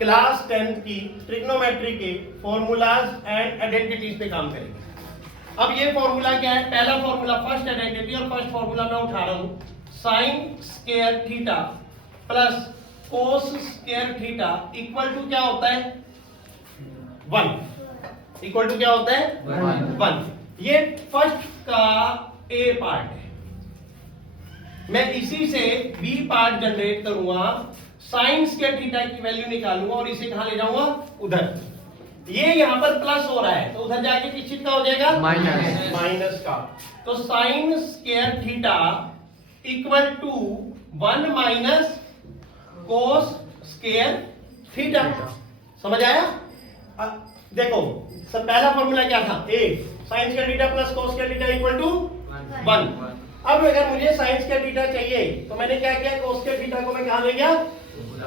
Class 10 की trigonometry के formulas and identities पे काम करेंगे। अब ये फॉर्मूला क्या है? पहला फॉर्मूला फर्स्ट आइडेंटिटी और फर्स्ट फॉर्मूला मैं उठा रहा हूं sine square theta plus cos square theta equal to क्या होता है? 1। इक्वल टू क्या होता है? 1। ये फर्स्ट का ए पार्ट है। मैं इसी से बी पार्ट जनरेट करूंगा, साइन स्क्वायर थीटा की वैल्यू निकालूंगा और इसे कहां ले जाऊंगा? उधर। ये यहां पर प्लस हो रहा है तो उधर जाके किस चीज का हो जाएगा? माइनस का। तो sine square theta equal to 1 minus cos square theta. समझ आया? देखो सब पहला फॉर्मूला क्या था? ए sine square theta plus cos square theta equal to 1। अब अगर मुझे साइन स्क्वायर थीटा चाहिए तो मैंने क्या किया? कोस स्क्वायर थीटा को मैं कहां ले गया?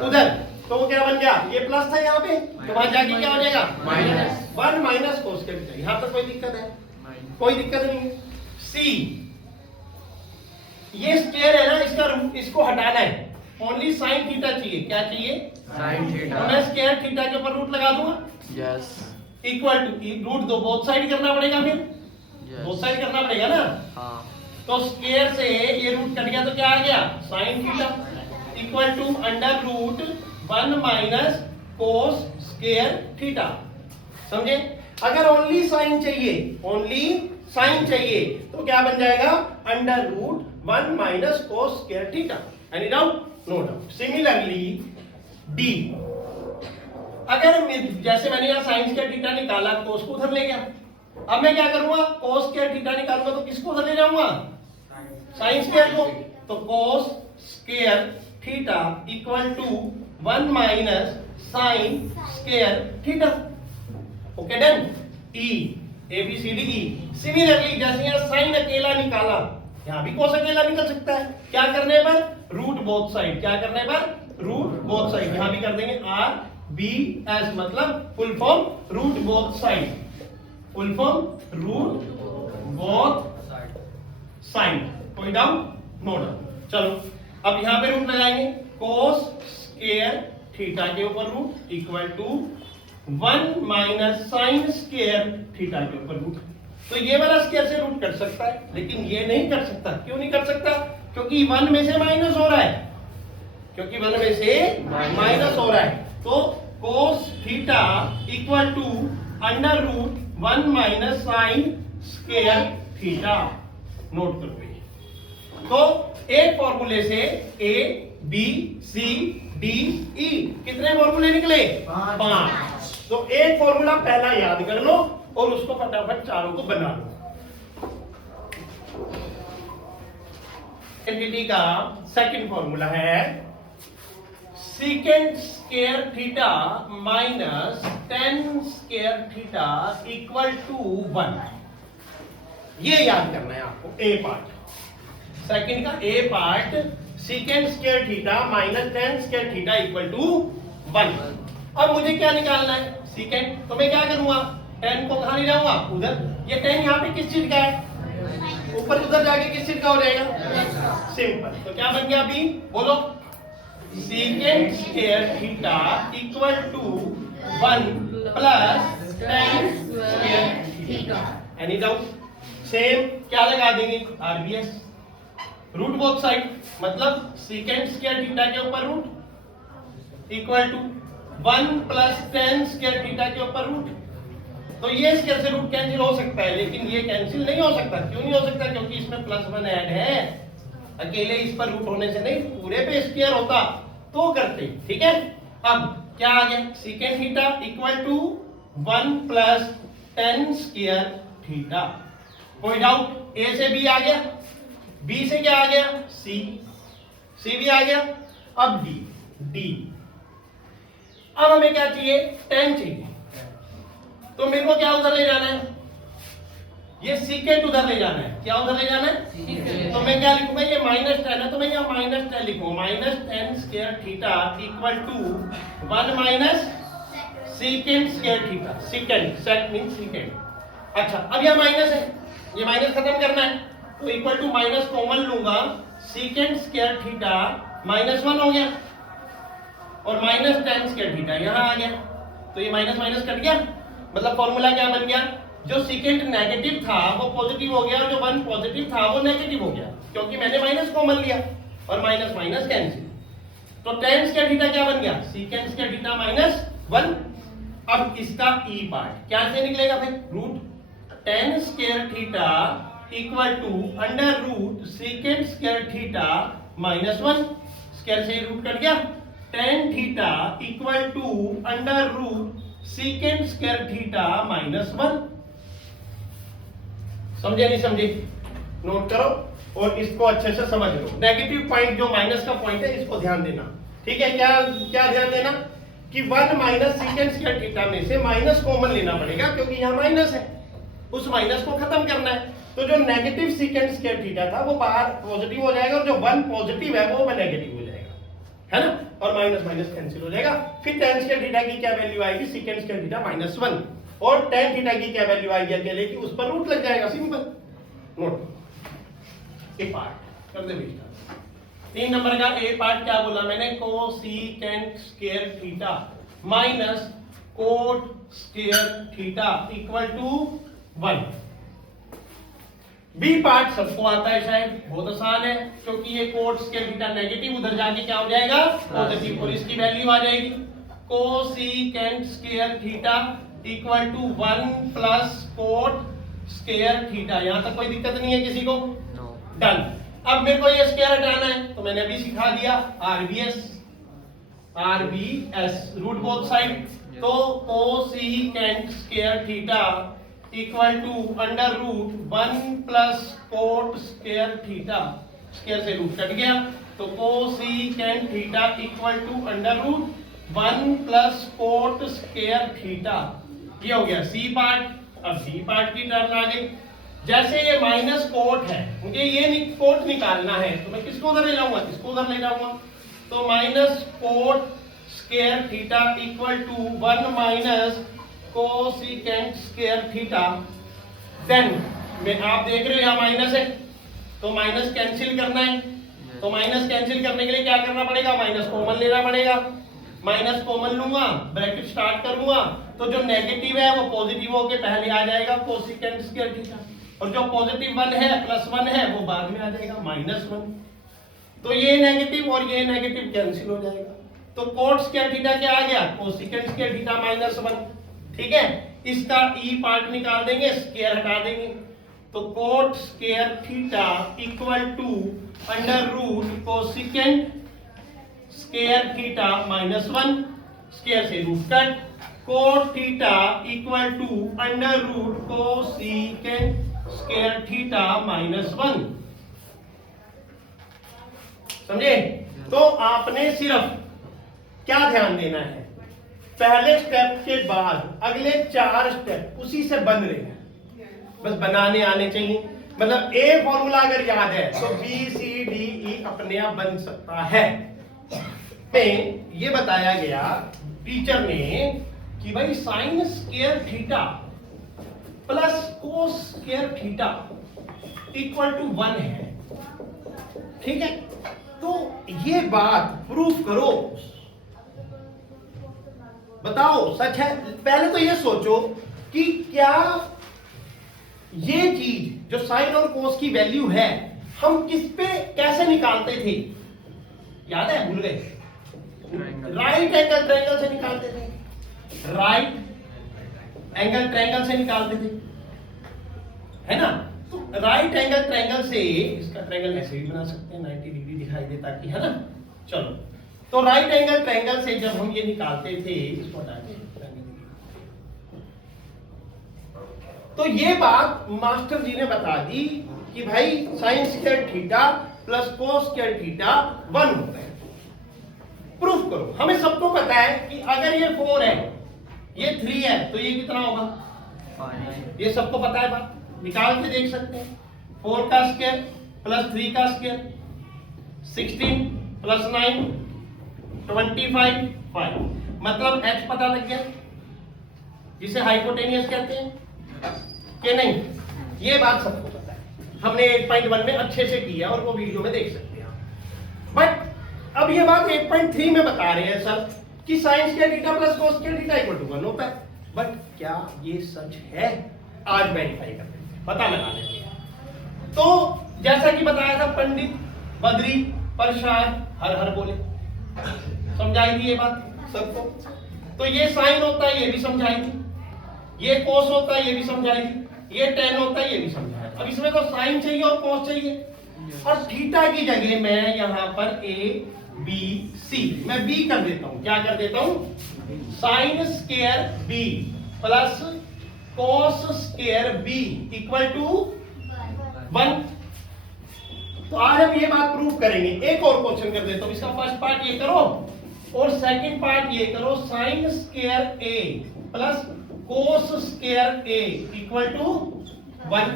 उधर। तो वो क्या बन गया? ये प्लस था यहाँ पे, तो वहां जाके क्या हो जाएगा? Minus. 1 minus cos square theta. यहां पर कोई दिक्कत है? कोई दिक्कत नहीं है। सी ये स्क्वायर है ना, इसका इसको हटाना है। ओनली साइन थीटा चाहिए। क्या चाहिए? Sine theta. तो मैं स्क्वायर थीटा के ऊपर रूट लगा दूंगा। यस। इक्वल टू रूट दो बोथ साइड करना पड़ेगा, फिर बोथ साइड करना पड़ेगा ना। हाँ। तो स्क्वायर से ये रूट कट गया तो क्या आ गया? Sine theta equal to under root 1 minus cos square theta. समझे? अगर ओनली साइन चाहिए, ओनली साइन चाहिए तो क्या बन जाएगा? Under root 1 minus cos square theta. Any doubt? No doubt. Similarly D, अगर जैसे मैंने यहां साइन स्क्वायर थीटा निकाला, कोस को उधर ले गया। अब मैं क्या करूंगा? कोस स्क्वायर थीटा निकालूंगा तो किसको उधर ले जाऊंगा? साइन स्क्वायर को। तो cos square theta equal to 1 minus sine square theta. Okay done. E A B C D E. Similarly जैसे यहां साइन अकेला निकाला, यहां भी कोस अकेला निकल सकता है। क्या करने पर? Root both side. क्या करने पर? Root both side. यहां भी कर देंगे आर बी एस, मतलब full form root both side. Full form root both side. कोई डाउट? No doubt. चलो अब यहां पे रूट लगाएंगे। कोस स्क्वायर थीटा के ऊपर root equal to 1 minus sine square theta के ऊपर रूट। तो ये वाला स्क्वायर से रूट कर सकता है, लेकिन ये नहीं कर सकता। क्यों नहीं कर सकता? क्योंकि 1 में से माइनस हो रहा है। क्योंकि 1 में से माइनस हो रहा है। तो cos theta equal to under root 1 minus sine square theta. Note करो। तो एक फॉर्मूले से ए बी सी डी ई कितने फॉर्मूले निकले? 5। तो एक फॉर्मूला पहला याद कर लो और उसको फटाफट चारों को बना लो। आइडेंटिटी का सेकंड फॉर्मूला है secant square theta minus tan square theta equal to 1। ये याद करना है आपको। ए पार्ट, सेकंड का a part, secant square theta minus tan square theta equal to 1। अब मुझे क्या निकालना है? सीकेंट। तो मैं क्या करूंगा? 10 को कहां ले जाऊंगा? उधर। ये 10 यहाँ पे किस चीज का है? ऊपर उधर जाके किस चीज का हो जाएगा? सिंपल। तो क्या बन गया? बी। बोलो। Secant square theta equal to 1 plus tan square theta. Any doubt? Same क्या लगा देंगे? आरबीएस। रूट बोथ साइड, मतलब सीकेंट स्क्वायर थीटा के ऊपर root equal to 1 plus tan square theta के ऊपर रूट। तो ये स्क्वायर से रूट कैंसिल हो सकता है, लेकिन ये कैंसिल नहीं हो सकता। क्यों नहीं हो सकता? क्योंकि इसमें +1 ऐड है। अकेले इस पर रूट होने से नहीं, पूरे पे स्क्वायर होता तो करते। ठीक है। अब क्या आ गया? Secant theta equal to 1 plus tan square theta. कोई डाउट? ए से बी आ गया, बी से क्या आ गया? सी, सी भी आ गया। अब डी, डी। अब हमें क्या चाहिए? 10 चाहिए। तो मेरे को क्या उधर ले जाना है? ये सीकेंट उधर ले जाना है। क्या उधर ले जाना है? तो मैं क्या लिखूंगा? ये -10 है तो मैं यहाँ -10 लिखूंगा। Minus tan square theta equal to 1 minus secant square theta. Secant, sec mean secant. अच्छा, अब यह माइनस है, ये माइनस खत्म करना है तो इक्वल टू माइनस कॉमन लूंगा। सीकेंट स्क्वायर थीटा -1 हो गया। और माइनस टेन स्क्वायर थीटा यहाँ आ गया, तो ये माइनस माइनस कट गया, मतलब फॉर्मूला क्या बन गया, जो सीकेंट नेगेटिव था वो पॉजिटिव हो गया और जो वन पॉजिटिव था वो नेगेटिव हो गया, क्योंकि मैंने माइनस कॉमन लिया और माइनस माइनस कैंसिल। तो टेन स्क्वायर थीटा क्या बन गया, सीकेंट स्क्वायर थीटा माइनस 1। अब इसका ई पार्ट क्या से निकलेगा फिर, root tan square theta equal to under root secant square theta minus 1, square से रूट कट गया, tan theta equal to under root secant square theta minus 1। समझे नहीं समझे, नोट करो और इसको अच्छे से समझ लो। नेगेटिव पॉइंट जो माइनस का पॉइंट है इसको ध्यान देना, ठीक है। क्या क्या ध्यान देना कि 1 माइनस सीकेंट स्क्वायर थीटा में से माइनस कॉमन लेना पड़ेगा, क्योंकि यहाँ माइनस है, उस माइनस को खत्म करना है। तो जो नेगेटिव सीकेंट स्क्वायर थीटा था वो बाहर पॉजिटिव हो जाएगा और जो 1 पॉजिटिव है वो नेगेटिव हो जाएगा, है ना, और माइनस माइनस कैंसिल हो जाएगा। फिर टेन स्क्वायर थीटा की क्या वैल्यू आएगी, सीकेंट स्क्वायर थीटा माइनस 1, और टेन थीटा की क्या वैल्यू आएगी अकेले की, उस पर रूट लग जाएगा, सिंपल। नोट ए पार्ट कर दे बेटा। 3 नंबर का ए पार्ट क्या बोला मैंने, cosecant square theta minus cot square theta equal to 1। B part सबको आता है शायद, बहुत आसान है, क्योंकि ये कोट स्क्वायर थीटा नेगेटिव, उधर जाके क्या हो जाएगा पॉजिटिव, और इसकी वैल्यू आ जाएगी cosecant square theta equal to 1 plus cot square theta. यहां तक कोई दिक्कत नहीं है किसी को, डन। अब मेरे को ये स्क्वायर हटाना है, तो मैंने अभी सिखा दिया आरबीएस रूट बोथ साइड, तो cosecant square theta equal to under root 1 plus cot square theta, square से रूट कट गया, तो cosecant theta equal to under root 1 plus cot square theta. ये हो गया सी पार्ट। अब सी पार्ट की term आ गई, जैसे ये माइनस कोट है, मुझे ये कोट निकालना है, तो मैं किसको उधर ले जाऊंगा, किसको उधर ले जाऊंगा, तो minus cot square theta equal to 1 minus cosecant square theta. Then मैं आप देख रहे हो यहाँ माइनस है, तो माइनस कैंसिल करना है, तो माइनस कैंसिल करने के लिए क्या करना पड़ेगा, माइनस कॉमन लेना पड़ेगा। माइनस कॉमन लूंगा, ब्रैकेट स्टार्ट करूंगा, तो जो नेगेटिव है वो पॉजिटिव होके पहले आ जाएगा कोसिकेंट स्क्वायर थीटा, और जो पॉजिटिव 1 है प्लस 1 है वो बाद में आ जाएगा माइनस 1। तो ये नेगेटिव और ये नेगेटिव कैंसिल हो जाएगा, तो कोट स्क्वायर थीटा क्या आ गया, कोसिकेंट स्क्वायर थीटा माइनस 1, ठीक है। इसका ई पार्ट निकाल देंगे, स्क्वायर हटा देंगे, तो cot square theta equal to under root cosecant square theta minus 1, square से root cut, cot theta equal to under root cosecant square theta minus 1। समझे? तो आपने सिर्फ क्या ध्यान देना है, पहले स्टेप के बाद अगले 4 स्टेप उसी से बन रहे हैं, बस बनाने आने चाहिए। मतलब ए फॉर्मूला अगर याद है तो बी सी डी ई अपने आप बन सकता है। में ये बताया गया टीचर ने कि भाई sine square theta plus cos square theta equal to 1 है, ठीक है। तो ये बात प्रूफ करो, बताओ सच है। पहले तो ये सोचो कि क्या ये चीज जो साइन और कोस की वैल्यू है हम किस पे कैसे निकालते थे, याद है, भूल गए? राइट एंगल ट्रायंगल से निकालते थे, राइट एंगल ट्रायंगल से निकालते थे, है ना। तो राइट एंगल ट्रायंगल से, इसका ट्रायंगल ऐसे भी बना सकते हैं, 90 डिग्री दिखाई देता कि, है ना। चलो, तो राइट एंगल ट्रायंगल से जब हम ये निकालते थे, इसको हटा के, तो ये बात मास्टर जी ने बता दी कि भाई sine square theta plus cos square theta 1 होता है। प्रूफ करो। हमें सबको पता है कि अगर ये 4 है, ये 3 है, तो ये कितना होगा, 5। ये सबको पता है, बात निकाल के देख सकते हैं। 4 का स्क्वायर प्लस 3 का स्क्वायर 16 प्लस 9 25 5, मतलब x पता लग गया, जिसे हाइपोटेनियस कहते हैं कि नहीं। ये बात सबको पता है, हमने 8.1 में अच्छे से किया और वो वीडियो में देख सकते हैं। बट अब ये बात 8.3 में बता रहे हैं सर कि sine square theta plus cos square theta equal to 1 होता है। बट क्या ये सच है? आज वेरीफाई कर लेते हैं, पता लगा लेते हैं। तो जैसा कि बताया था, पंडित बद्री प्रसाद हर हर बोले, समझाई थी ये बात सबको। तो ये साइन होता है, ये भी समझाई थी, ये कोस होता है, ये भी समझाई थी, ये टेन होता है, ये भी समझाया। अब इसमें तो साइन चाहिए और कोस चाहिए, और थीटा की जगह मैं यहां पर ए बी सी मैं बी कर देता हूं। क्या कर देता हूं? Sine square B plus cos square B equal to 1। तो आज हम ये बात प्रूव करेंगे। एक और क्वेश्चन कर देता हूं, इसका फर्स्ट पार्ट ये करो और सेकंड पार्ट ये करो। Sine square A plus cos square A equal to 1।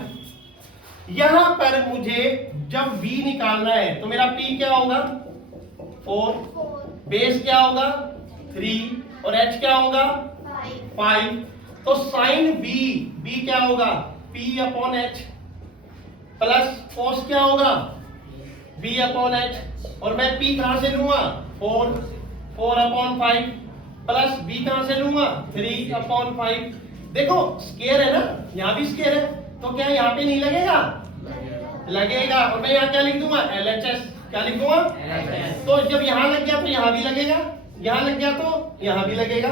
यहां पर मुझे जब v निकालना है तो मेरा p क्या होगा? 4, बेस क्या होगा? 3 और h क्या होगा? 5। तो साइन b क्या होगा? p upon h plus cos क्या होगा? b upon h। और मैं p कहां से लूंगा? 4 अपॉन 5 प्लस b कहां से लूंगा? 3 अपॉन 5। देखो स्क्वायर है ना, यहां भी स्क्वायर है, तो क्या यहाँ पे नहीं लगेगा? लगेगा। और मैं यहाँ क्या लिख दूंगा? LHS। क्या लिख दूंगा? तो जब यहाँ लग गया तो यहाँ भी लगेगा, यहाँ लग गया तो यहाँ भी लगेगा।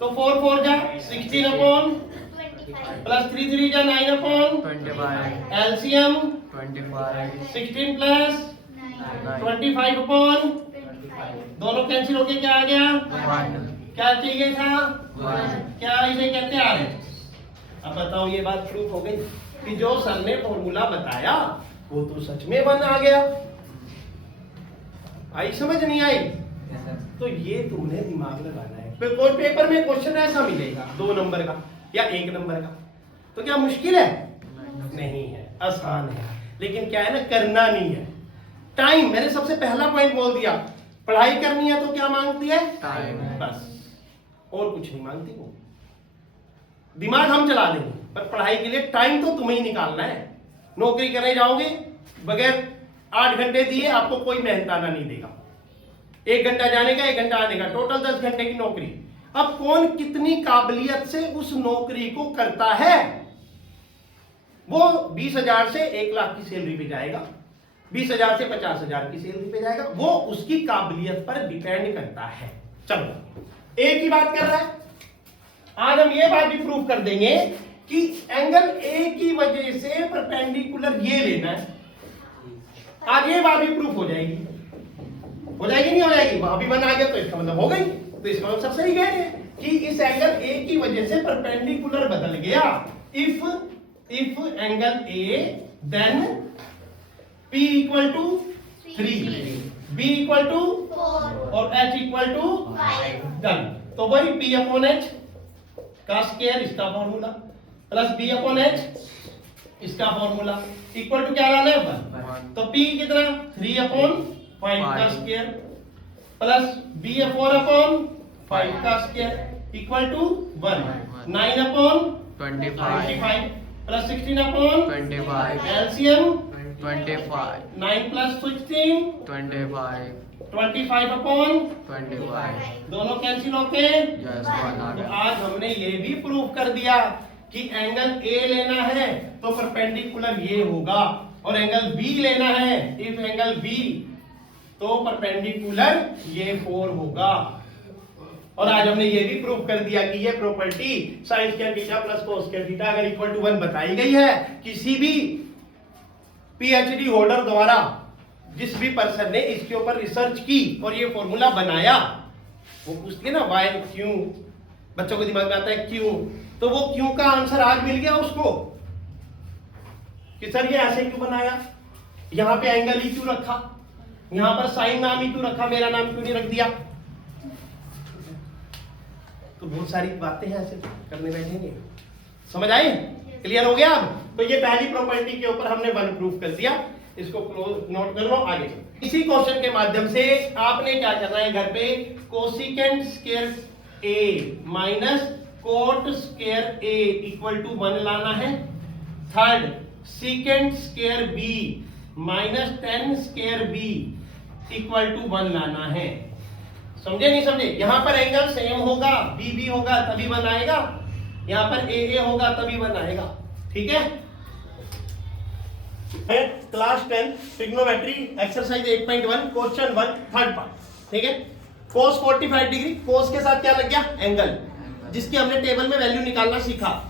तो 4 4 जा 16 अपॉन प्लस 3 3 जा 9 अपॉन 25 एलसीएम 25 16 प्लस 25 अपॉन दोनों कैंसिल होके क्या आ गया? 1। क्या चाहिए था? 1। क्या इसे कहते हैं? RHS। अब बताओ, ये बात प्रूफ हो गई कि जो सर ने फॉर्मूला बताया वो तो सच में 1 आ गया। आई समझ नहीं आई? तो ये तुमने दिमाग लगाना है। कोई पेपर में क्वेश्चन ऐसा मिलेगा 2 नंबर का या 1 नंबर का, तो क्या मुश्किल है? नहीं है, आसान है। लेकिन क्या है ना, करना नहीं है। टाइम, मैंने सबसे पहला पॉइंट बोल दिया, पढ़ाई करनी है तो क्या मांगती है? टाइम। बस, और कुछ नहीं मांगती वो। दिमाग हम चला देंगे, पर पढ़ाई के लिए टाइम तो तुम्हें ही निकालना है। नौकरी करने जाओगे, बगैर 8 घंटे दिए आपको कोई मेहनताना नहीं देगा। 1 घंटा जाने का, 1 घंटा आने का, टोटल 10 घंटे की नौकरी। अब कौन कितनी काबिलियत से उस नौकरी को करता है? वो 20,000 से 1 लाख की सैलरी पे जाएगा, 20,000 से 50,000 की सैलरी पे जाएगा। वो उसकी काबिलियत पर डिपेंड करता है। चलो, एक ही बात कर रहा है। आज हम ये बात भी प्रूव कर देंगे कि एंगल ए की वजह से परपेंडिकुलर ये लेना है। आज ये बात भी प्रूफ हो जाएगी। हो जाएगी नहीं हो जाएगी? वहां भी 1 आ गया तो इसका मतलब हो गई। तो इसका मतलब सब सही कह रहे हैं कि इस एंगल ए की वजह से परपेंडिकुलर बदल गया। If angle A then P equal to 3, B equal to 4 और H इक्वल टू 5। डन। तो वही P अपॉन H का स्क्वायर, इसका formula, plus B upon H इसका फॉर्मूला इक्वल टू क्या लाना है? 1। तो P कितना? 3 अपॉन 5 का स्क्वायर प्लस B 4 अपॉन 5 का square equal to 1। 9 upon 25 plus 16 upon 25 LCM 25। 9 प्लस 16 25 अपॉन 25 दोनों कैंसिल होके तो आज हमने ये भी प्रूव कर दिया कि एंगल A लेना है तो परपेंडिकुलर ये होगा, और एंगल B लेना है, इफ एंगल B, तो परपेंडिकुलर ये 4 होगा। और आज हमने ये भी प्रूव कर दिया कि ये property sign square theta plus cos square theta अगर इक्वल टू 1 बताई गई है किसी भी PhD होल्डर द्वारा, जिस भी पर्सन ने इसके ऊपर रिसर्च की और ये फॉर्मूला बनाया, वो पूछते ना वाई, क्यों, बच्चों को दिमाग में आता है क्यों, तो वो क्यों का आंसर आज मिल गया उसको कि सर ये ऐसे क्यों बनाया, यहां पे एंगल ही क्यों रखा, यहां पर साइन नाम ही क्यों रखा, मेरा नाम क्यों नहीं रख दिया। तो बहुत सारी बातें हैं ऐसे करने बैठेंगे। समझ आई? क्लियर हो गया? तो ये पहली प्रॉपर्टी के ऊपर हमने 1 प्रूफ कर दिया। इसको क्लोज नोट कर लो। आगे इसी क्वेश्चन के माध्यम से आपने क्या करना है, घर पे cosecant square a minus cot square a equal to 1 लाना है। Third, secant square b minus tan square b equal to 1 लाना है। समझे नहीं समझे? यहाँ पर एंगल सेम होगा, बी बी होगा तभी 1 आएगा, यहाँ पर ए ए होगा तभी 1 आएगा। ठीक है? Class 10 trigonometry exercise 8.1 question 1 third part. ठीक है? cos 45 डिग्री, cos के साथ क्या लग गया? एंगल, जिसकी हमने टेबल में वैल्यू निकालना सीखा।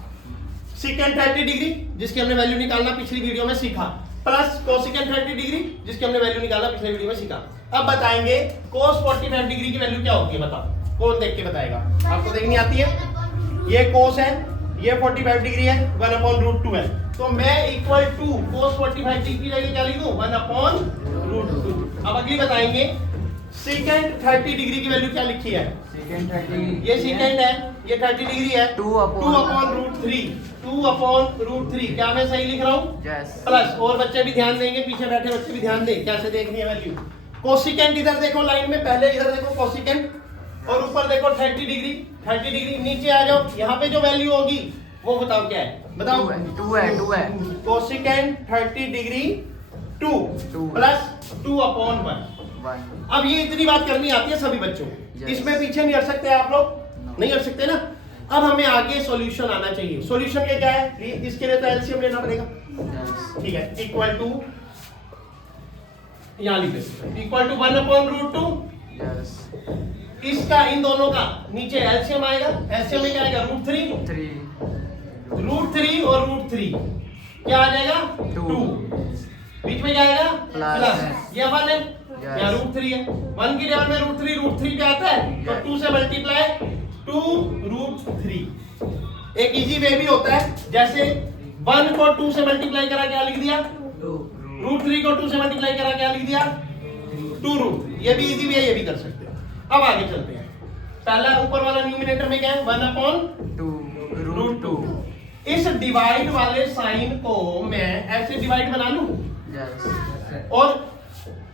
सेकेंड 30 डिग्री, जिसकी हमने वैल्यू निकालना पिछली वीडियो में सीखा, प्लस कोसेकेंड 30 डिग्री, जिसकी हमने वैल्यू निकालना पिछली वीडियो में सीखा। अब बताएंगे cos 45 डिग्री की वैल्यू क्या होती है, बताओ कौन देख के बताएगा? आपको देखनी आती है? ये cos है, ये 45 डिग्री है, 1/√2 है, तो मैं इक्वल टू cos 45 डिग्री की जगह क्या लिख दूं? 1/√2। अब अगली बताएंगे सेकेंड 30 डिग्री की वैल्यू क्या लिखी है? सेकेंड 30, ये सेकेंड है, ये 30 डिग्री है, 2/√3। 2/√3। क्या मैं सही लिख रहा हूँ? यस। प्लस, और बच्चे भी ध्यान देंगे, पीछे बैठे बच्चे भी ध्यान दें कैसे देखनी है वैल्यू। कोसिकेंट इधर देखो लाइन में, पहले इधर देखो कोसिकेंट, और ऊपर देखो 30 डिग्री। 30 डिग्री नीचे आ जाओ, यहाँ पे जो वैल्यू होगी वो बताओ क्या है? बताओ। 2 है। Cosecant 30 degree 2 2 plus 2/1। 1। अब ये इतनी बात करनी आती है सभी बच्चों को, Yes. इसमें पीछे नहीं हट सकते आप लोग? No. नहीं हट सकते ना। अब हमें आगे सॉल्यूशन आना चाहिए। सॉल्यूशन के क्या है? इसके लिए तो एलसीएम लेना पड़ेगा। यस। ठीक है, इक्वल टू, यहाँ लिख देते, इक्वल टू 1/√2। यस। इसका इन दोनों का नीचे एलसीएम आएगा। एलसीएम में क्या आएगा? √3। 3। √3 और √3 क्या आ जाएगा? 2। बीच में क्या आएगा? प्लस। ये 1 है, Yes. यहाँ √3 है। 1 की टेबल में √3 क्या आता है? तो Yes. 2 से मल्टीप्लाई 2√3। एक इजी वे भी होता है, जैसे 1 को 2 से मल्टीप्लाई करा क्या लिख दिया? 2 √3 को 2 से मल्टीप्लाई करा क्या लिख दिया? 2√3। ये भी इजी वे है, ये भी कर सकते हैं। अब आगे चलते हैं। पहला ऊपर वाला न्यूमरेटर में क्या है? 1/√2। इस डिवाइड वाले साइन को मैं ऐसे डिवाइड बना लूं, यस। और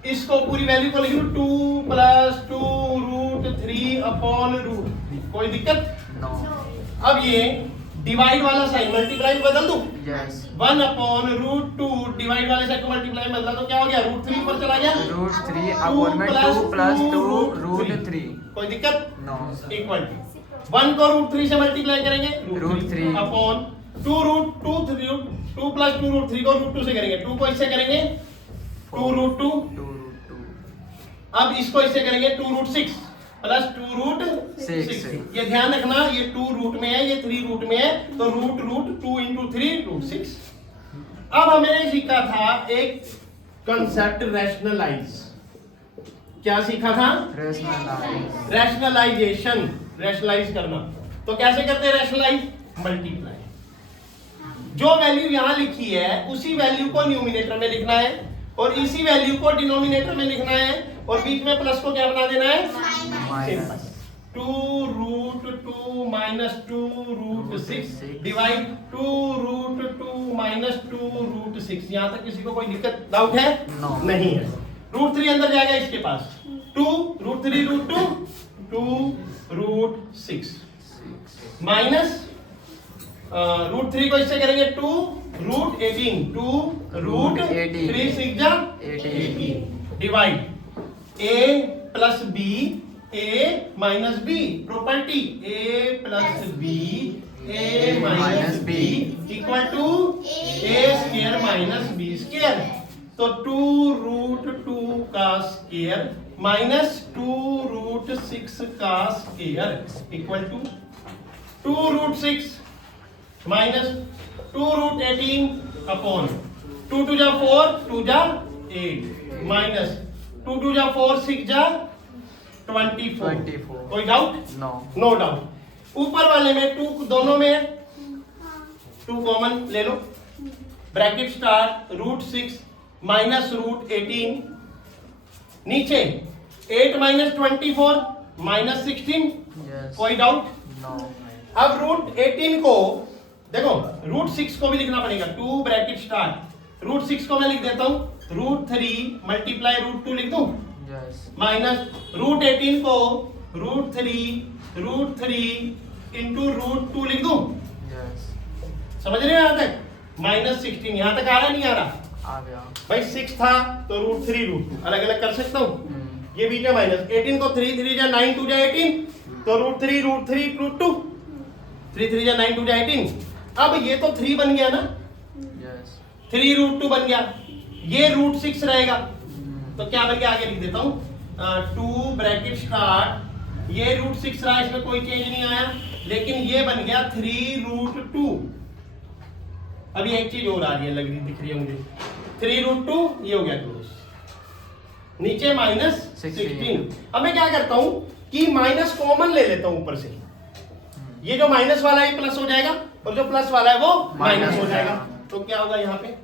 इसको पूरी वैल्यू को लिख लूं 2 + 2√3/√3। कोई दिक्कत? नो। अब ये डिवाइड वाला साइन मल्टीप्लाई में बदल दूं, यस। 1/√2 डिवाइड वाले साइन को मल्टीप्लाई में बदला तो क्या हो गया? √3 पर चला गया। √3/2 + 2√3। कोई दिक्कत? नो। इक्वल टू 1 को √3 से मल्टीप्लाई करेंगे, √3 अपॉन 2√2 2 + 2√3 को √2 से करेंगे, 2 को इससे करेंगे 2√2। 2√2। अब इसको इससे करेंगे 2√6 प्लस 2√6। ये ध्यान रखना, ये 2 रूट में है, ये 3 रूट में है, तो √2 × 3 √6। अब हमने सीखा था एक कंसेप्ट रैशनलाइज। क्या सीखा था? रैशनलाइजेशन, रैशनलाइज करना। तो कैसे करते हैं रैशनलाइज? मल्टीप्लाई। जो वैल्यू यहां लिखी है उसी वैल्यू को न्यूमिनेटर में लिखना है, और इसी वैल्यू को डिनोमिनेटर में लिखना है, और बीच में प्लस को क्या बना देना है? माइनस। 2√2 - 2√6 डिवाइड 2√2 - 2√6। यहां तक किसी को कोई दिक्कत, डाउट है? No. नहीं है। √3 अंदर जाएगा इसके पास, 2 √3 √2 2√6 माइनस √3 को इससे करेंगे 2√18 2√3 6 जा 18 divide a + b a - b property a + b a - b equal to a² - b²। तो 2√2 का स्क्वायर माइनस 2√6 का square equal to 2√6 minus 2√18 upon 2 2 जा 4 2 जा 8 माइनस 2 2 जा 4 6 जा 24। कोई डाउट? नो। No doubt. ऊपर वाले में 2 दोनों में 2 कॉमन ले लो, ब्रैकेट स्टार्ट √6 माइनस √18, नीचे 8 - 24 - 16। यस। कोई डाउट? नो। अब √18 को देखो, √6 को भी लिखना पड़ेगा, 2 ब्रैकेट स्टार्ट, √6 को मैं लिख देता हूं √3 मल्टीप्लाई √2 लिख दूं, यस। माइनस √18 को √3 इंटू √2 लिख दूं। यस। समझ रहे हो यहां तक? -16 यहां तक आ रहा नहीं आ रहा? आ गया। भाई 6 था तो √3 √2 अलग अलग कर सकता हूं। ये बीच में माइनस 18 को 3 3 जा 9 2 जा 18 तो √3 √2 3 3 जा 9 2 जा 18। अब ये तो 3 बन गया ना, Yes. 3 √2 बन गया, ये √6 रहेगा तो क्या बन गया आगे लिख देता हूं 2 ब्रैकेट स्टार्ट, ये √6 रहा, इसमें कोई चेंज नहीं आया, लेकिन ये बन गया 3 √2। अभी एक चीज और आ रही है, लग रही दिख रही है मुझे, 3 √2 ये हो गया क्लोज, नीचे -16। अब मैं क्या करता हूं कि माइनस कॉमन ले लेता हूं ऊपर से, ये जो माइनस वाला है प्लस हो जाएगा और जो प्लस वाला है वो माइनस हो जाएगा। तो क्या होगा यहाँ पे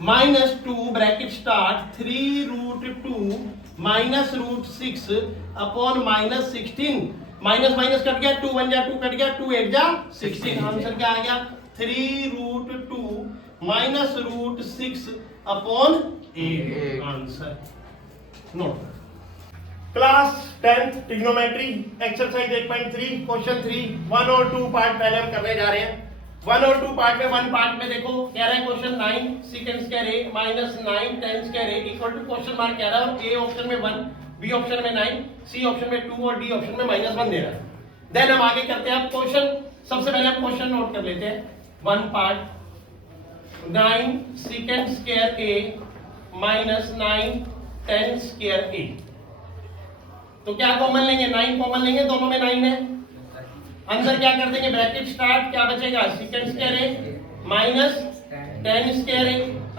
-2 bracket start 3 √2 minus √6 upon -16, minus minus cut गया, 2 1 जा 2 कट गया, 2 8 जा 16। आंसर क्या आ गया 3 √2 minus √6 upon 8। Answer note. Class 10th trigonometry exercise 8.3 question 3 1 और 2 पार्ट पहले हम करने जा रहे हैं। 1 और 2 पार्ट में 1 पार्ट में देखो कह रहा है question 9 second square a minus 9 10 square a equal to question mark कह रहा है, और a ऑप्शन में 1, b ऑप्शन में 9, c ऑप्शन में 2 और d ऑप्शन में -1 दे रहा है। देन हम आगे करते हैं। अब क्वेश्चन सबसे पहले हम क्वेश्चन नोट कर लेते हैं। 1 part 9 second square a minus 9 10 square a, तो क्या कॉमन लेंगे 9 कॉमन लेंगे, दोनों में 9 है, अंदर क्या कर देंगे ब्रैकेट स्टार्ट, क्या बचेगा second square a minus 10 square a।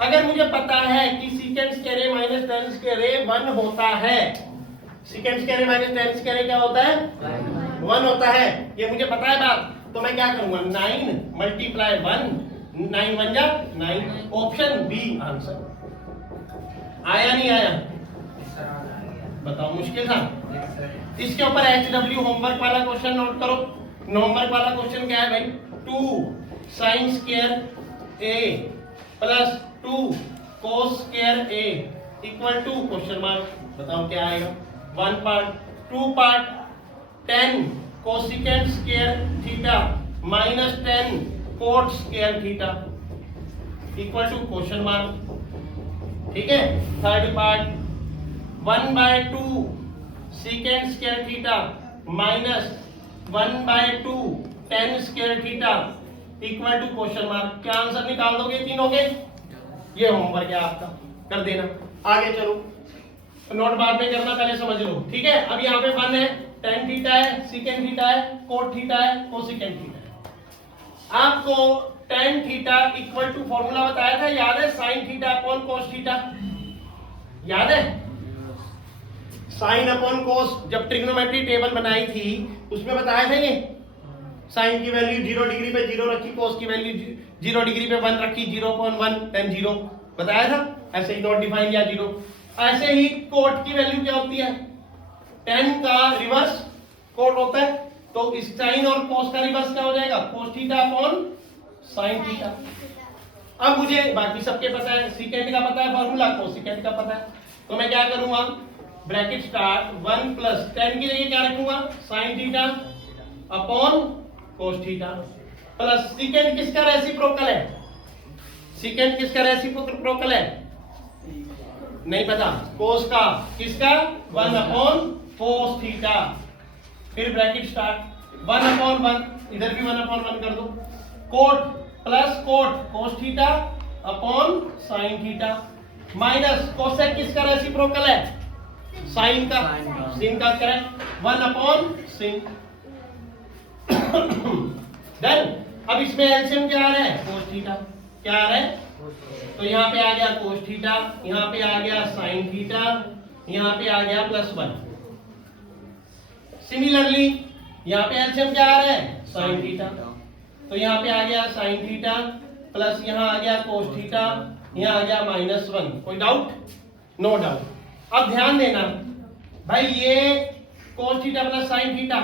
अगर मुझे पता है कि second square a minus 10 square a 1 होता है, second square a minus 10 square a क्या होता है 1 होता है, ये मुझे पता है बात, तो मैं क्या करूंगा 9 मल्टीप्लाई 1, 9 1 जा 9, ऑप्शन बी आंसर। आया नहीं आया बताओ, मुश्किल था। इसके ऊपर HW होमवर्क वाला क्वेश्चन नोट करो। होमवर्क वाला क्वेश्चन क्या है भाई 2 sine square a plus 2 cos square a equal to question mark, बताओ क्या आएगा। 1 part 2 part 10 cosecant square theta minus 10 cot square theta equal to question mark, ठीक है। Third part 1/2 second square theta minus 1/2 10 square theta equal to question mark, क्या answer निकाल दोगे तीनों के। ये होमवर्क है आपका, कर देना। आगे चलो, नोट बाद में करना, पहले समझ लो, ठीक है। अब यहाँ पे 1 है, tan थीटा है, सेकेंड थीटा है, कोट थीटा है, कोसिकेंट थीटा है। आपको tan theta equal to formula बताया था, याद है, sine theta upon cos theta, याद है। साइन अपॉन कोस जब ट्रिग्नोमेट्री टेबल बनाई थी उसमें बताया था ये, साइन की वैल्यू 0 डिग्री पे 0 रखी, कोस की वैल्यू 0 डिग्री पे 1 रखी, 0.1 tan 0 बताया था। ऐसे ही नॉट डिफाइन या 0। ऐसे ही कोट की वैल्यू क्या होती है, tan का रिवर्स कोट होता है, तो इस साइन और कोस का रिवर्स क्या हो जाएगा कोस थीटा अपॉन साइन थीटा। अब मुझे बाकी सबके पता है, सेकेंड का पता है फॉर्मूला, कोसिकेंट का पता है, तो मैं क्या करूंगा ब्रैकेट स्टार्ट 1 प्लस tan की जगह क्या रखूंगा sine theta upon cos theta plus second किसका रेसिप्रोकल है, सेकेंड किसका रेसिप्रोकल है नहीं पता, कोस का, किसका 1 अपॉन कोस थीटा, फिर ब्रैकेट स्टार्ट 1 अपॉन 1, इधर भी 1 अपॉन 1 कर दो, cot plus cot cos theta upon sine theta minus cosec किसका रेसिप्रोकल है साइन का, sin का करेक्ट 1 अपॉन sin। डन। अब इसमें एलसीएम क्या आ रहा है कोस थीटा, क्या आ रहा है, तो यहाँ पे आ गया कोस थीटा, यहाँ पे आ गया साइन थीटा, यहाँ पे आ गया +1। सिमिलरली यहाँ पे एलसीएम क्या आ रहा है साइन थीटा, तो यहाँ पे आ गया साइन थीटा प्लस यहाँ आ गया कोस थीटा, यहाँ आ गया -1। कोई डाउट, नो डाउट। अब ध्यान देना भाई, ये कोस थीटा प्लस साइन थीटा,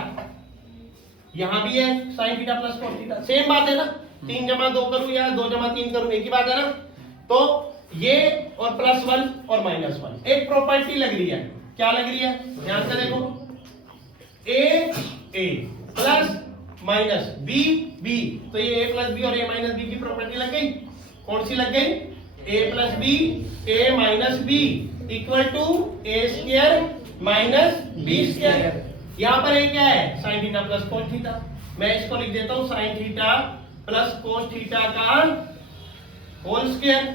यहां भी है sine theta plus cos theta, same बात है ना, 3 जमा 2 करूं या 2 जमा 3 करूं एक ही बात है ना। तो ये और +1 और -1 एक प्रॉपर्टी लग रही है, क्या लग रही है ध्यान से देखो, a प्लस माइनस b, तो ये a प्लस b और a माइनस b की प्रॉपर्टी लग गई। कौन सी लग गई, a plus b a minus b equal to A square minus B square. यहाँ पर ए क्या है, sine theta plus cos theta. मैं इसको लिख देता हूँ sine theta plus cos theta का होल स्क्वायर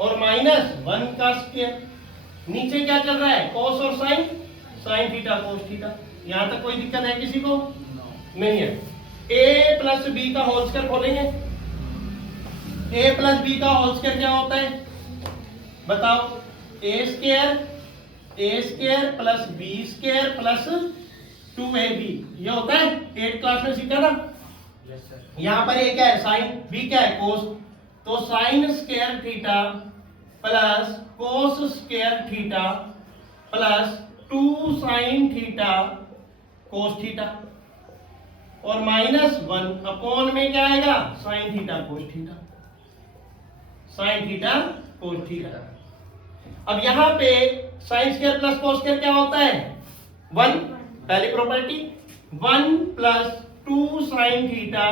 और माइनस 1 का स्क्वायर। नीचे क्या चल रहा है, कोस और sine, sine theta cos theta. यहाँ तक कोई दिक्कत है किसी को? नहीं है। a प्लस बी का होल स्क्वायर खोलेंगे। a प्लस बी का होल स्क्वायर क्या होता है बताओ? A square plus B square plus 2ab, ये होता है 8th क्लास में सीखा ना। यहाँ पर a क्या है, साइन, b क्या है, कोस। तो sine square theta plus cos square theta plus 2 sine theta cos theta और माइनस 1 अपॉन में क्या आएगा, sign theta cos theta, sign theta cos theta. अब यहाँ पे sine square plus cos square क्या होता है, 1, पहली property. 1 plus 2 sine theta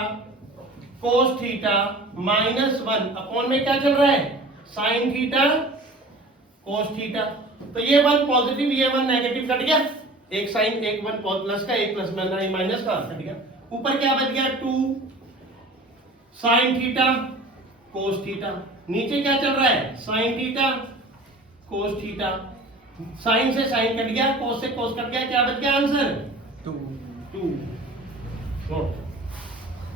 cos theta minus 1 upon में क्या चल रहा है, साइन थीटा कोस थीटा। तो ये 1 पॉजिटिव, ये 1 नेगेटिव कट गया। एक साइन, एक 1 प्लस का, एक प्लस माइनस का कट गया। ऊपर क्या बच गया, 2 साइन थीटा कोस थीटा। नीचे क्या चल रहा है, sine theta cos theta. Sine से साइन कट गया, कोस से कोस कट गया, क्या बच गया आंसर, 2।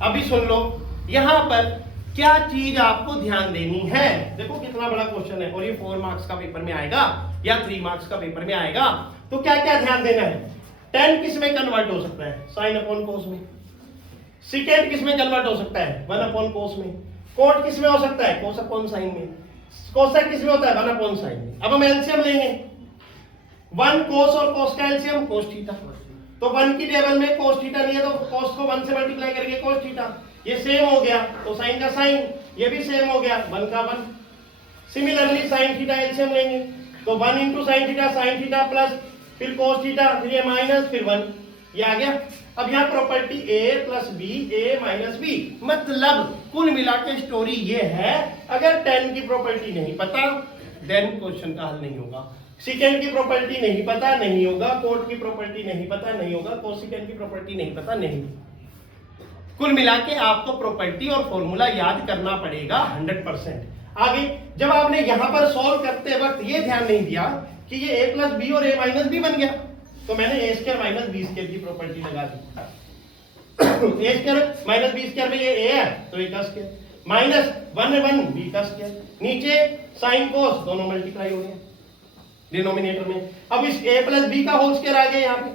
अभी सुन लो, यहां पर क्या चीज आपको ध्यान देनी है। देखो कितना बड़ा क्वेश्चन है और ये 4 मार्क्स का पेपर में आएगा या 3 मार्क्स का पेपर में आएगा। तो क्या क्या ध्यान देना है, tan किस में कन्वर्ट हो सकता है, साइन अपॉन कोस में। सेकेंड किस में कन्वर्ट हो सकता है, 1 अपॉन कोस में। कोट किस में हो सकता है, कोस अपॉन साइन में। कोसेक किस में होता है, 1 अपॉन साइन में। अब हम एलसीएम लेंगे, 1 कोस और कोस का एलसीएम कोस थीटा। तो 1 की टेबल में कोस थीटा नहीं है तो कोस को 1 से मल्टीप्लाई करके कोस थीटा, ये सेम हो गया। तो साइन का साइन, ये भी सेम हो गया, 1 का 1। सिमिलरली साइन थीटा एलसीएम लेंगे तो 1 इंटू साइन थीटा प्लस फिर कोस थीटा, फिर ये माइनस, फिर 1, ये आ गया। अब यहाँ property a plus B, a minus B, मतलब कुल मिला के स्टोरी ये है, अगर tan की प्रॉपर्टी नहीं पता देन क्वेश्चन का हल नहीं होगा। सेकेंड की प्रॉपर्टी नहीं पता, नहीं होगा। कोट की प्रॉपर्टी नहीं पता, नहीं होगा। कोसेकेंड की प्रॉपर्टी नहीं पता, नहीं। कुल मिला के आपको प्रॉपर्टी और फॉर्मूला याद करना पड़ेगा 100%। आगे जब आपने यहां पर सॉल्व करते वक्त ये ध्यान नहीं दिया कि ये a प्लस बी और a माइनस बी बन गया, तो मैंने a square minus B square की प्रॉपर्टी लगा दी। a square minus B square में ये a है तो a का स्क्वायर, माइनस 1 में 1 b का स्क्वायर, नीचे साइन कोस दोनों मल्टीप्लाई हो गए डिनोमिनेटर में। अब इस a प्लस बी का होल स्क्वायर आ गया यहाँ पे।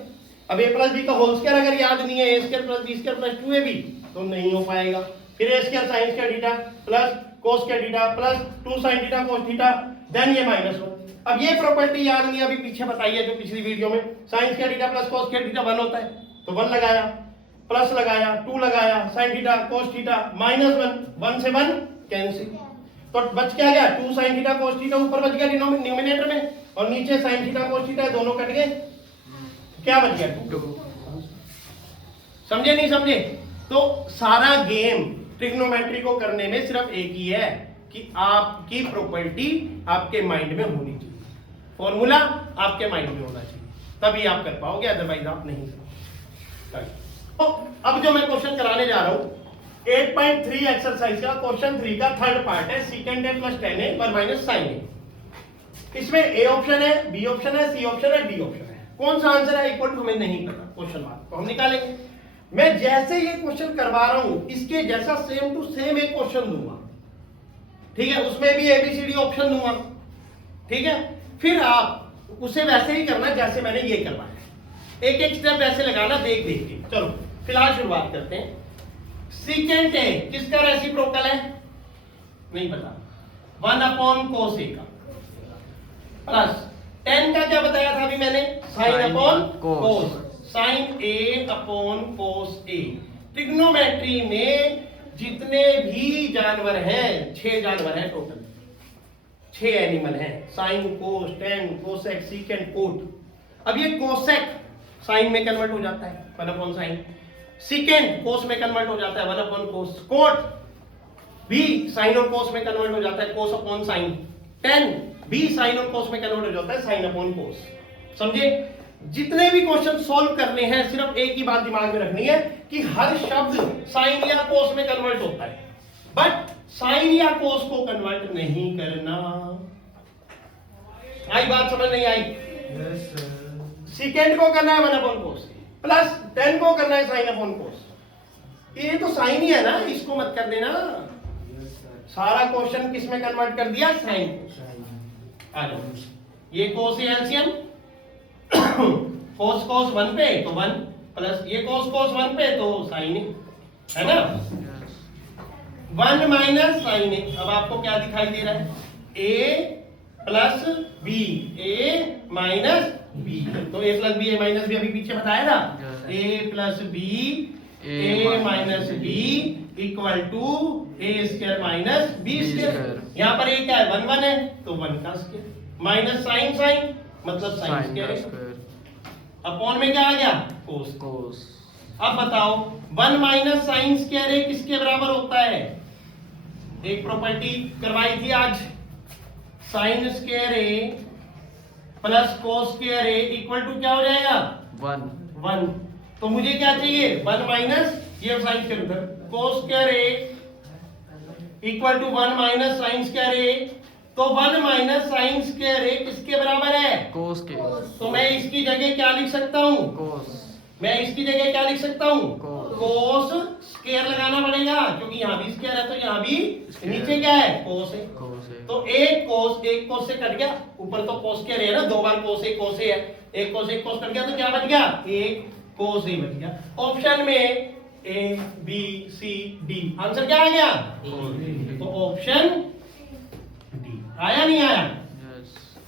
अब a प्लस बी का होल स्क्वायर अगर याद नहीं है, a square plus B square plus 2ab, तो नहीं हो पाएगा। फिर a square sine square theta plus cos square theta plus 2 sine theta cos theta, then ये माइनस 1। अब ये प्रॉपर्टी याद नहीं, अभी पीछे बताई है जो पिछली वीडियो में, sign square theta plus cos square theta 1 होता है, तो 1 लगाया, प्लस लगाया, 2 लगाया, sign theta cos theta minus 1 से 1 कैंसिल, तो बच क्या गया, 2 साइन थीटा कोस थीटा ऊपर बच गया डिनोमिनेटर में, और नीचे साइन थीटा कोस थीटा दोनों कट गए, क्या बच गया 2। समझे नहीं समझे? तो सारा गेम ट्रिग्नोमेट्री को करने में सिर्फ एक ही है कि आपकी प्रॉपर्टी आपके माइंड में होनी चाहिए, फॉर्मूला आपके माइंड में होना चाहिए, तभी आप कर पाओगे, अदरवाइज आप नहीं कर। तो अब जो मैं क्वेश्चन कराने जा रहा हूं 8.3 एक्सरसाइज का क्वेश्चन 3 का थर्ड पार्ट है, सेकंड है प्लस 10 है पर माइनस साइन है। इसमें ए ऑप्शन है, बी ऑप्शन है, सी ऑप्शन है, डी ऑप्शन है। कौन सा आंसर है इक्वल टू हमें नहीं पता, क्वेश्चन मार्क, तो हम निकालेंगे। मैं जैसे ये क्वेश्चन करवा रहा हूं इसके जैसा सेम टू सेम एक क्वेश्चन दूंगा, ठीक है, उसमें भी एबीसीडी ऑप्शन दूंगा, ठीक है। फिर आप उसे वैसे ही करना जैसे मैंने ये करवाया, एक एक स्टेप वैसे लगाना देख देख के। चलो फिलहाल शुरुआत करते हैं। सीकेंट है किसका रेसिप्रोकल है, नहीं पता, 1 अपॉन कोस ए का प्लस 10 का क्या बताया था अभी मैंने, साइन अपॉन कोस, साइन ए अपॉन कोस ए। ट्रिग्नोमेट्री में जितने भी जानवर हैं, 6 जानवर हैं टोटल, 6 एनिमल हैं, साइन, कोस, टेन, कोसेक, सीकेंट, कोट। अब ये कोसेक साइन में कन्वर्ट हो जाता है 1 अपॉन साइन, सीकेंट कोस में कन्वर्ट हो जाता है 1 अपॉन कोस, कोट भी साइन और कोस में कन्वर्ट हो जाता है cos upon sine, tan B sine और कोस में कन्वर्ट हो जाता है साइन अपॉन कोस। समझे? जितने भी क्वेश्चन सॉल्व करने हैं सिर्फ एक ही बात दिमाग में रखनी है कि हर शब्द साइन या कोस में कन्वर्ट होता है, बट साइन या कोस को कन्वर्ट नहीं करना। आई बात समझ नहीं आई? Yes, sir. सेकेंड को करना है 1 अपॉन कोस प्लस 10 को करना है साइन अपॉन कोस। ये तो साइन ही है ना, इसको मत कर देना। Yes, sir. सारा क्वेश्चन किस में कन्वर्ट कर दिया? साइन। आ जाओ, ये कोस एलसीएम कोस कोस 1 पे तो 1 प्लस ये कोस कोस 1 पे तो साइन है ना, Yes. 1 माइनस साइन है। अब आपको क्या दिखाई दे रहा है? a plus B, A minus B. तो a plus B A minus B अभी पीछे बताया ना, Yes. a plus B A A minus B equal to A square minus B B square. square। यहाँ पर a क्या है? 1 1 है तो 1 का स्क्वायर माइनस साइन साइन मतलब साइन Sine स्क्वायर का है। square. अपॉन में क्या आ गया? कोस। Cos. अब बताओ 1 माइनस साइन स्क्वायर ए किसके बराबर होता है? एक प्रॉपर्टी करवाई थी आज, sine square A plus cos square A equal to क्या हो जाएगा? 1. 1। तो मुझे क्या चाहिए? 1 माइनस ये साइन स्क्वायर उधर, cos square A equal to 1 minus sine square A. तो 1 माइनस साइन स्क्वायर ए किसके बराबर है? Cos के. तो मैं इसकी जगह क्या लिख सकता हूँ? Cos. मैं इसकी जगह क्या लिख सकता हूँ? Cos. कोस स्क्वायर लगाना पड़ेगा क्योंकि यहाँ भी स्क्वायर है तो यहाँ भी Square. नीचे क्या है? कोस है। Cos है. तो एक कोस से कट गया, ऊपर तो कोस स्क्वायर है ना, 2 बार कोस है एक कोस कट गया तो क्या बच गया? एक कोस ही बच गया। ऑप्शन में A B C D answer क्या आ गया? तो ऑप्शन डी आया नहीं आया? Yes.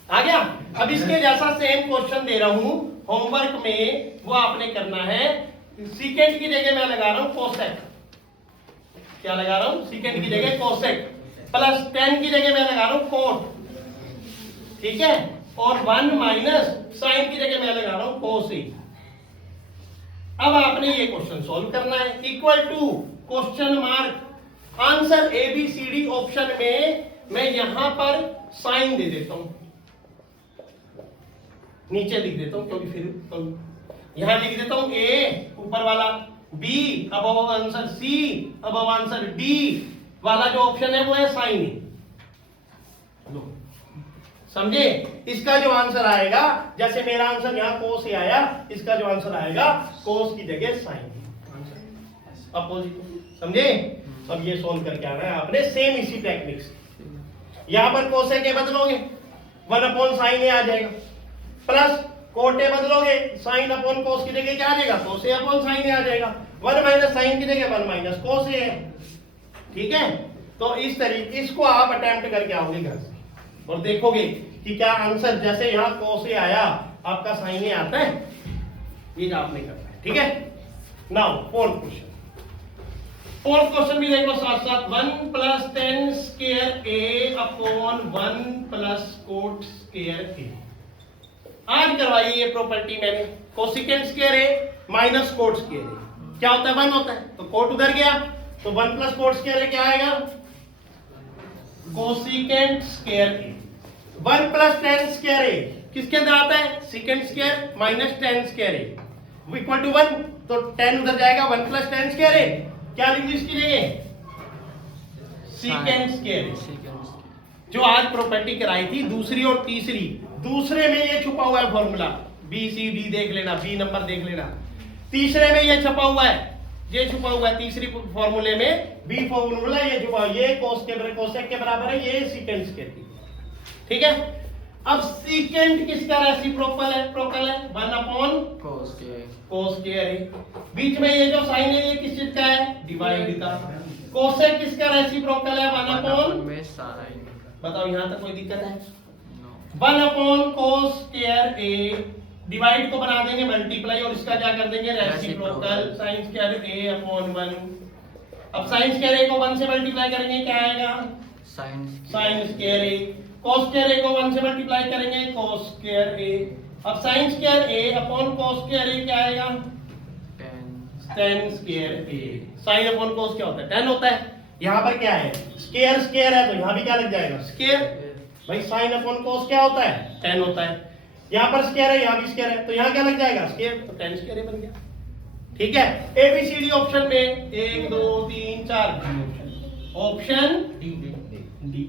आ गया। अब इसके जैसा सेम क्वेश्चन दे रहा हूं होमवर्क में, वो आपने करना है। सीकेंट की जगह मैं लगा रहा हूं कोसेक। क्या लगा रहा हूं? सीकेंट की जगह कोसेक प्लस 10 की जगह मैं लगा रहा हूं कोट, ठीक है, और 1 माइनस साइन की जगह मैं लगा रहा हूं कोसेक। अब आपने ये क्वेश्चन सॉल्व करना है। Equal to question mark answer A B C D option में मैं यहां पर साइन दे देता हूं, नीचे लिख देता हूं क्योंकि फिर तो यहां लिख देता हूं ए ऊपर वाला, बी अब आंसर, सी अब आंसर, डी वाला जो ऑप्शन है वो है साइन। लो समझे? इसका जो आंसर आएगा, जैसे मेरा आंसर यहाँ कोस से आया, इसका जो आंसर आएगा कोस की जगह साइन अपोजिट। समझे? अब ये सोल्व करके आना है आपने सेम इसी टेक्निक से। यहाँ पर कोसे के बदलोगे 1 अपॉन साइन ए आ जाएगा, प्लस कोटे बदलोगे साइन अपॉन कोस की जगह क्या आ जाएगा? कोसे अपॉन साइन ए आ जाएगा। 1 माइनस साइन की जगह 1 माइनस कोस ए है। ठीक है, तो इस तरीके इसको आप अटेम्प्ट करके आओगे घर से और देखोगे कि क्या आंसर, जैसे यहाँ कोस ए आया आपका साइन ए आता है, ये आपने करना है। ठीक है, now fourth question. Fourth question भी देखो साथ साथ। 1 प्लस 10 स्क्वायर ए अपॉन 1 प्लस कोट स्क्वायर ए। आज करवाई ये प्रॉपर्टी मैंने, cosecant square A minus cot square A क्या होता है? 1 होता है, तो कोट उधर गया तो 1 प्लस कोट स्क्वायर ए क्या आएगा? Cosecant square A. 1 plus 10 square A किसके अंदर आता है? Secant square minus 10 square A equal to 1, तो 10 उधर जाएगा, 1 प्लस 10 स्क्वायर ए क्या लिख दी इसकी जगह? सीकेंट स्क्वायर ए। Secant. जो आज प्रॉपर्टी कराई थी दूसरी और तीसरी, दूसरे में ये छुपा हुआ है फॉर्मूला, बी सी डी देख लेना, बी नंबर देख लेना। तीसरे में ये छुपा हुआ है, ये छुपा हुआ है तीसरी फॉर्मूले में, बी फॉर्मूला ये छुपा, ये कोसेक के बराबर है, ये सीकेंट स्क्वायर की। ठीक है, अब सीकेंट किसका रेसिप्रोकल है? 1 अपॉन Cos के. कोस स्क्वायर है। बीच में ये जो साइन है ये किस चीज का है? डिवाइड का। कोसेक किसका रेसिप्रोकल है? 1 अपॉन, में sin. बताओ यहां तक कोई दिक्कत है? No. 1 अपॉन कोस स्क्वायर ए, डिवाइड को बना देंगे मल्टीप्लाई और इसका क्या कर देंगे? रेसिप्रोकल, साइन स्क्वायर ए अपॉन 1। अब साइन स्क्वायर ए को 1 से मल्टीप्लाई करेंगे क्या आएगा? Sin. साइन स्क्वायर ए। कोस स्क्वायर ए को 1 से मल्टीप्लाई करेंगे कोस स्क्वायर ए। अब sign square A upon cos square A क्या आएगा? 10 स्क्वायर ए। साइन अपॉन कोस क्या होता है? 10 होता है। यहाँ पर क्या है? स्क्वायर स्क्वायर है तो यहाँ भी क्या लग जाएगा? स्क्वायर। भाई साइन अपॉन कॉस क्या होता है, टेन होता है। यहाँ पर स्क्वायर है, यहाँ भी स्क्वायर है, तो यहाँ क्या लग जाएगा, स्क्वायर, तो टेन स्क्वायर बन गया। ठीक है, एबीसीडी ऑप्शन में 1 2 3 4 ऑप्शन डी।